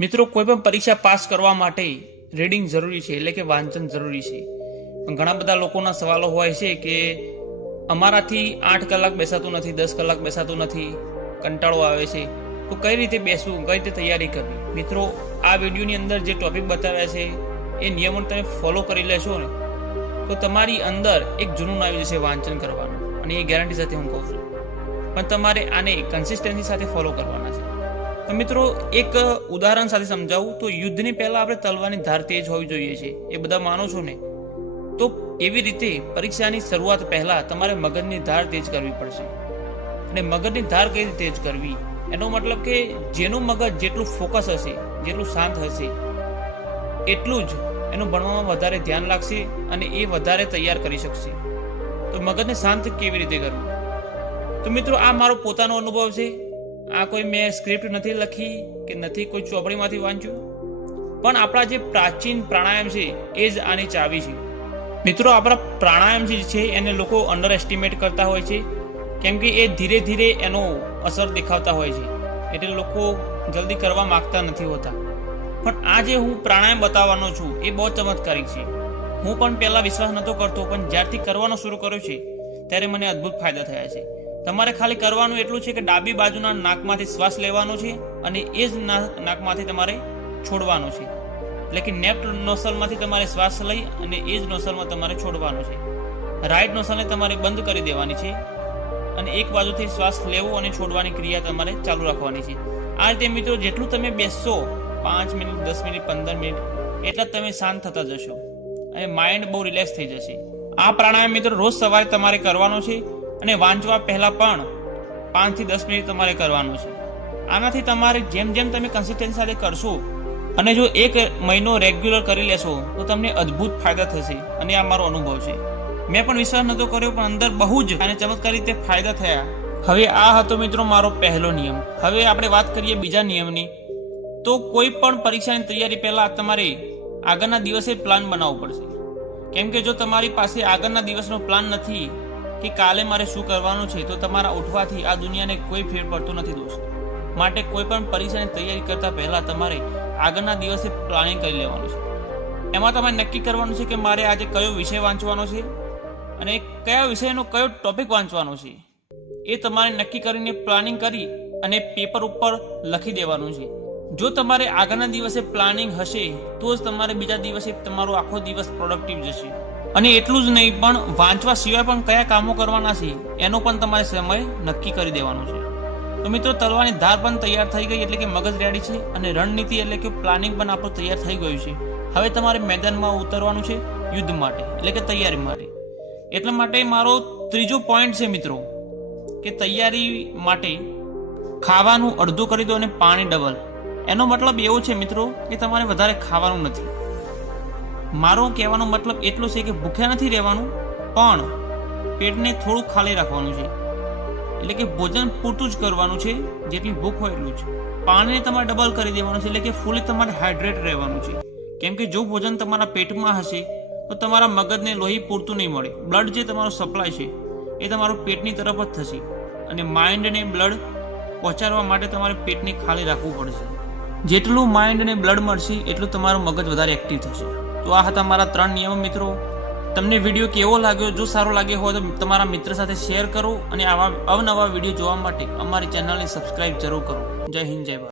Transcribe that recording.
મિત્રો, કોઈ પણ પરીક્ષા પાસ કરવા માટે રીડિંગ જરૂરી છે, એટલે કે વાંચન જરૂરી છે. ઘણા બધા લોકોના સવાલો હોય છે કે અમારાથી આઠ કલાક બેસાતું નથી, દસ કલાક બેસાતું નથી, કંટાળો આવે છે. તો કઈ રીતે બેસવું, કઈ રીતે તૈયારી કરવી? મિત્રો, આ વિડીયોની અંદર જે ટોપિક બતાવ્યા છે, એ નિયમો તમે ફોલો કરી લેશો ને, તો તમારી અંદર એક જુનૂન આવી જશે વાંચન કરવાનું. અને એ ગેરંટી સાથે હું કહું છું. પણ તમારે આને કન્સિસ્ટન્સી સાથે ફોલો કરવાના છે. તો મિત્રો, એક ઉદાહરણ સાથે સમજાવું. તો યુદ્ધની પહેલા આપણે તલવાની ધાર તેજ હોવી જોઈએ છે. એ બધા માનો છો ને? તો એવી રીતે પરીક્ષાની શરૂઆત પહેલા તમારે મગજની ધાર તેજ કરવી પડશે. અને મગજની ધાર કઈ રીતે તેજ કરવી? એનો મતલબ કે જેનું મગજ જેટલું ફોકસ હશે, જેટલું શાંત હશે, એટલું જ એનું ભણવામાં વધારે ધ્યાન લાગશે અને એ વધારે તૈયાર કરી શકશે. તો મગજને શાંત કેવી રીતે કરવું? તો મિત્રો, આ મારો પોતાનો અનુભવ છે. આ કોઈ મેં સ્ક્રિપ્ટ નથી લખી કે નથી કોઈ ચોપડીમાંથી વાંચ્યું? પણ આપણા જે પ્રાચીન પ્રાણાયામ છે, એ જ આની ચાવી છે. મિત્રો, આપણા પ્રાણાયામ જે છે, એને લોકો અંડર એસ્ટિમેટ કરતા હોય છે. કેમ કે એ ધીરે ધીરે એનો અસર દેખાવતા હોય છે. એટલે લોકો જલ્દી કરવા માગતા નથી હોતા. પણ આ જે હું પ્રાણાયામ બતાવવાનો છું, એ બહુ ચમત્કારિક છે. હું પણ પહેલાં વિશ્વાસ નહોતો કરતો, પણ જ્યારથી કરવાનો શરૂ કર્યો છે, ત્યારે મને અદ્ભુત ફાયદા થયા છે. તમારે ખાલી કરવાનું એટલું છે કે ડાબી બાજુના નાકમાંથી શ્વાસ લેવાનો છે અને એ જ નાકમાંથી તમારે છોડવાનો છે. એટલે કે નેફ્ટ નોસલમાંથી તમારે શ્વાસ લઈ અને એ જ નોસલમાં તમારે છોડવાનો છે. રાઈટ નોસલને તમારે બંધ કરી દેવાની છે અને એક બાજુથી શ્વાસ લેવો અને છોડવાની ક્રિયા તમારે ચાલુ રાખવાની છે. આ રીતે મિત્રો જેટલું તમે બેસશો, પાંચ મિનિટ, દસ મિનિટ, પંદર મિનિટ, એટલા તમે શાંત થતા જશો. અને માઇન્ડ બહુ રિલેક્સ થઈ જશે. આ પ્રાણાયામ મિત્રો રોજ સવારે તમારે કરવાનો છે. અને વાંચવા પહેલાં પણ પાંચથી દસ મિનિટ તમારે કરવાનો છે. આનાથી તમારે જેમ જેમ તમે કન્સિસ્ટન્સી સાથે કરશો અને જો એક મહિનો રેગ્યુલર કરી લેશો, તો તમને અદ્ભુત ફાયદા થશે અને આ મારો અનુભવ છે. મેં પણ વિશ્વાસ નહોતો કર્યો, પણ અંદર બહુ જ અને ચમત્કારી રીતે ફાયદા થયા. હવે આ હતો મિત્રો મારો પહેલો નિયમ. હવે આપણે વાત કરીએ બીજા નિયમની. તો કોઈ પણ પરીક્ષાની તૈયારી પહેલાં તમારે આગળના દિવસે પ્લાન બનાવવો પડશે. કેમ કે જો તમારી પાસે આગળના દિવસનો પ્લાન નથી કે કાલે મારે શું કરવાનું છે તો તમારા ઉઠવાથી આ દુનિયાને કોઈ ફેર પડતો નથી દોસ્તો. માટે કોઈ પણ પરીક્ષાની તૈયારી કરતા પહેલા તમારે આગળના દિવસે પ્લાનિંગ કરી લેવાનું છે. એમાં તમારે નક્કી કરવાનું છે કે મારે આજે કયો વિષય વાંચવાનો છે અને કયા વિષયનો કયો ટોપિક વાંચવાનો છે. એ તમારે નક્કી કરીને પ્લાનિંગ કરી અને પેપર ઉપર લખી દેવાનું છે. જો તમારે આગળના દિવસે પ્લાનિંગ હશે તો જ તમારે બીજા દિવસે તમારો આખો દિવસ પ્રોડક્ટિવ જશે. અને એટલું જ નહીં, પણ વાંચવા સિવાય પણ કયા કામો કરવાના છે, એનો પણ તમારે સમય નક્કી કરી દેવાનો છે. તો મિત્રો તલવાની ધાર પણ તૈયાર થઈ ગઈ, એટલે કે મગજ રેડી છે, અને રણનીતિ એટલે કે પ્લાનિંગ પણ આપણું તૈયાર થઈ ગયું છે. હવે તમારે મેદાનમાં ઉતરવાનું છે, યુદ્ધ માટે, એટલે કે તૈયારી માટે. એટલા માટે મારો ત્રીજો પોઈન્ટ છે મિત્રો, કે તૈયારી માટે ખાવાનું અડધું કરી દો અને પાણી ડબલ એનો મતલબ એવો છે મિત્રો, કે તમારે વધારે ખાવાનું નથી. મારો કહેવાનો મતલબ એટલો છે કે ભૂખ્યા નથી રહેવાનું, પણ પેટને થોડું ખાલી રાખવાનું છે. એટલે કે ભોજન પૂરતું જ કરવાનું છે, જેટલી ભૂખ હોય એટલું જ. પાણીને તમારે ડબલ કરી દેવાનું છે, એટલે કે ફૂલી તમારે હાઇડ્રેટ રહેવાનું છે. કેમ કે જો ભોજન તમારા પેટમાં હશે, તો તમારા મગજને લોહી પૂરતું નહીં મળે. બ્લડ જે તમારો સપ્લાય છે, એ તમારું પેટની તરફ જ થશે. અને માઇન્ડને બ્લડ પહોંચાડવા માટે તમારે પેટને ખાલી રાખવું પડશે. જેટલું માઇન્ડને બ્લડ મળશે, એટલું તમારું મગજ વધારે એક્ટિવ થશે. તો આ હતા મારા ત્રણ નિયમો મિત્રો. તમને વીડિયો કેવો લાગ્યો? જો સારો લાગ્યો હોય તો તમારા મિત્ર સાથે શેર કરો અને આવા અવનવા વીડિયો જોવા માટે અમારી ચેનલને સબસ્ક્રાઇબ જરૂર કરો. જય હિન્દ, જય ભારત.